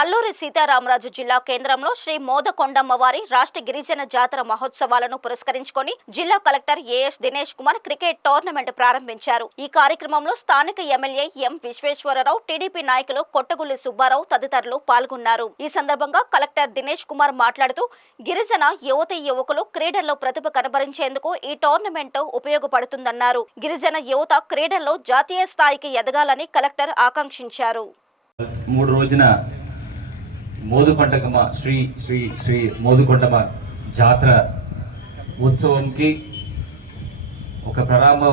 అల్లూరి సీతారామరాజు జిల్లా కేంద్రంలో శ్రీ మోదకొండమ్మవారి రాష్ట్ర గిరిజన జాతర మహోత్సవాలను పురస్కరించుకొని జిల్లా collector A S Dinesh Kumar cricket tournament ప్రారంభించారు. ఈ కార్యక్రమంలో స్థానిక ఎమ్మెల్యే ఎం విశ్వేశ్వరరావు, టీడీపీ నాయకులు కొట్టగుల్లి సుబ్బారావు తదితరులు పాల్గొన్నారు. ఈ సందర్భంగా కలెక్టర్ దినేష్ కుమార్ మాట్లాడుతూ గిరిజన యువతీ యువకులు క్రీడల్లో ప్రతిభ కనబరించేందుకు ఈ టోర్నమెంట్ ఉపయోగపడుతుందన్నారు. గిరిజన యువత క్రీడల్లో జాతీయ స్థాయికి ఎదగాలని కలెక్టర్ ఆకాంక్షించారు. మోదుకొండమ్మ శ్రీ శ్రీ శ్రీ మోదుకొండమ్మ జాతర ఉత్సవంకి ఒక ప్రారంభ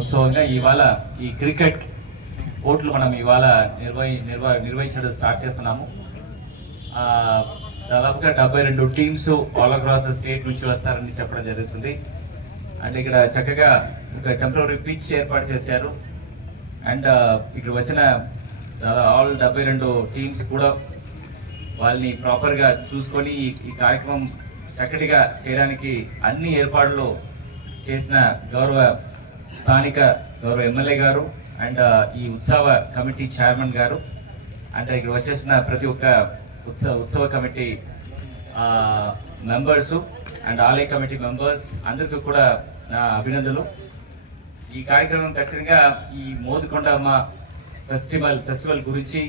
ఉత్సవంగా ఇవాళ ఈ క్రికెట్ కోర్టులు మనం ఇవాళ నిర్వహించడం స్టార్ట్ చేస్తున్నాము. దాదాపుగా 72 teams all across the state నుంచి వస్తారని చెప్పడం జరుగుతుంది. అండ్ ఇక్కడ చక్కగా ఒక టెంపరరీ పిచ్ ఏర్పాటు చేశారు. అండ్ ఇక్కడ వచ్చిన ఆల్ 72 టీమ్స్ కూడా వాళ్ళని ప్రాపర్గా చూసుకొని ఈ కార్యక్రమం చక్కటిగా చేయడానికి అన్ని ఏర్పాట్లు చేసిన స్థానిక గౌరవ ఎమ్మెల్యే గారు అండ్ ఈ ఉత్సవ కమిటీ చైర్మన్ గారు అండ్ ఇక్కడ వచ్చేసిన ప్రతి ఒక్క ఉత్సవ కమిటీ మెంబర్సు అండ్ ఆలయ కమిటీ మెంబర్స్ అందరికీ కూడా నా అభినందనలు. ఈ కార్యక్రమం ఖచ్చితంగా ఈ మోదుకొండమ్మ ఫెస్టివల్ గురించి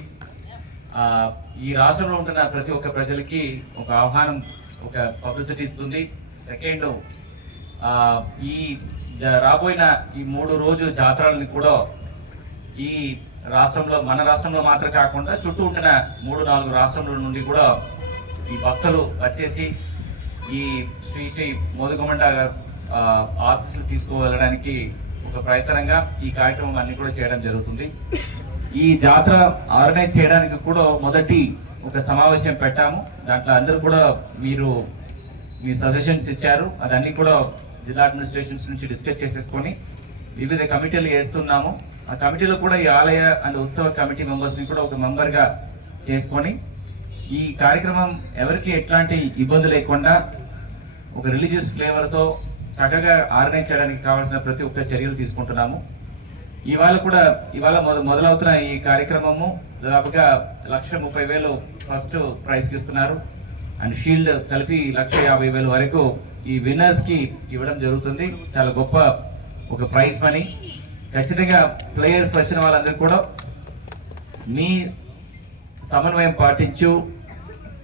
ఈ రాష్ట్రంలో ఉంటున్న ప్రతి ఒక్క ప్రజలకి ఒక ఆహ్వానం, ఒక పబ్లిసిటీ ఇస్తుంది. సెకండ్, ఈ రాబోయిన ఈ 3 రోజు జాతరలని కూడా ఈ రాష్ట్రంలో, మన రాష్ట్రంలో మాత్రం కాకుండా చుట్టూ ఉంటున్న 3-4 రాష్ట్రాల నుండి కూడా ఈ భక్తులు వచ్చేసి ఈ శ్రీ శ్రీ మోదుకొండ ఆశీస్సులు తీసుకువెళ్ళడానికి ఒక ప్రయత్నంగా ఈ కార్యక్రమం అన్ని కూడా చేయడం జరుగుతుంది. ఈ జాతర ఆర్గనైజ్ చేయడానికి కూడా మొదటి ఒక సమావేశం పెట్టాము. దాంట్లో అందరూ కూడా మీరు మీ సజెషన్స్ ఇచ్చారు. అదన్నీ కూడా జిల్లా అడ్మినిస్ట్రేషన్స్ నుంచి డిస్కస్ చేసేసుకొని వివిధ కమిటీలు వేస్తున్నాము. ఆ కమిటీలో కూడా ఈ ఆలయ అండ్ ఉత్సవ కమిటీ మెంబర్స్ని కూడా ఒక మెంబర్గా చేసుకొని ఈ కార్యక్రమం ఎవరికి ఎట్లాంటి ఇబ్బంది లేకుండా ఒక రిలీజియస్ ఫ్లేవర్తో చక్కగా ఆర్గనైజ్ చేయడానికి కావాల్సిన ప్రతి ఒక్క చర్యలు తీసుకుంటున్నాము. ఇవాళ మొదలవుతున్న ఈ కార్యక్రమము దాదాపుగా 1,30,000 ఫస్ట్ ప్రైజ్ ఇస్తున్నారు. అండ్ షీల్డ్ కలిపి 1,50,000 వరకు ఈ విన్నర్స్ కి ఇవ్వడం జరుగుతుంది. చాలా గొప్ప ఒక ప్రైజ్ మనీ. ఖచ్చితంగా ప్లేయర్స్ వచ్చిన వాళ్ళందరూ కూడా మీ సమన్వయం పాటించు,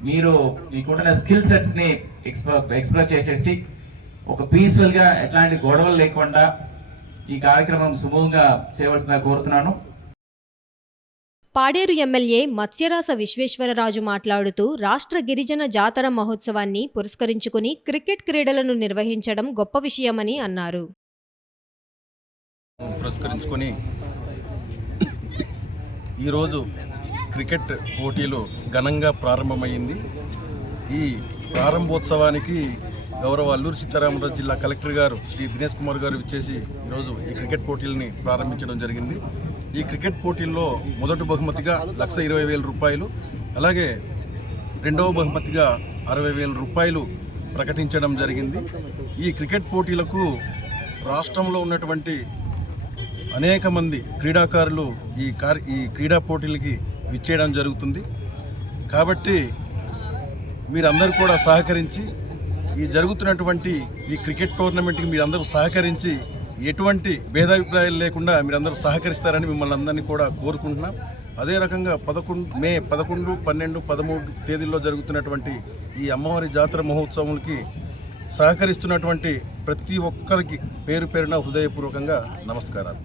మీరు మీకుంటున్న స్కిల్ సెట్స్ ని ఎక్స్ప్రెస్ చేసేసి ఒక పీస్ఫుల్ గా ఎట్లాంటి గొడవలు లేకుండా ఈ కార్యక్రమం సుమూహంగా చేయవలసిన కోరుతున్నాను. పాడేరు ఎమ్మెల్యే మత్స్యరాస విశ్వేశ్వరరాజు మాట్లాడుతూ రాష్ట్ర గిరిజన జాతర మహోత్సవాన్ని పురస్కరించుకుని క్రికెట్ క్రీడలను నిర్వహించడం గొప్ప విషయమని అన్నారు. పురస్కరించుకొని ఈరోజు క్రికెట్ పోటీలు ఘనంగా ప్రారంభమైంది. ఈ ప్రారంభోత్సవానికి గౌరవ అల్లూరి సీతారామరాజు జిల్లా కలెక్టర్ గారు శ్రీ దినేష్ కుమార్ గారు ఇచ్చేసి ఈరోజు ఈ క్రికెట్ పోటీలని ప్రారంభించడం జరిగింది. ఈ క్రికెట్ పోటీల్లో మొదటి బహుమతిగా 1,20,000 రూపాయలు, అలాగే రెండవ బహుమతిగా 60,000 రూపాయలు ప్రకటించడం జరిగింది. ఈ క్రికెట్ పోటీలకు రాష్ట్రంలో ఉన్నటువంటి అనేక మంది క్రీడాకారులు ఈ క్రీడా పోటీలకి విచ్చేయడం జరుగుతుంది. కాబట్టి మీరందరూ కూడా సహకరించి ఈ జరుగుతున్నటువంటి ఈ క్రికెట్ టోర్నమెంట్కి మీరందరూ సహకరించి ఎటువంటి భేదాభిప్రాయాలు లేకుండా మీరందరూ సహకరిస్తారని మిమ్మల్ని అందరినీ కూడా కోరుకుంటున్నాం. అదే రకంగా మే 11, 12, 13 తేదీల్లో జరుగుతున్నటువంటి ఈ అమ్మవారి జాతర మహోత్సవాలకి సహకరిస్తున్నటువంటి ప్రతి ఒక్కరికి పేరు పేరున హృదయపూర్వకంగా నమస్కారాలు.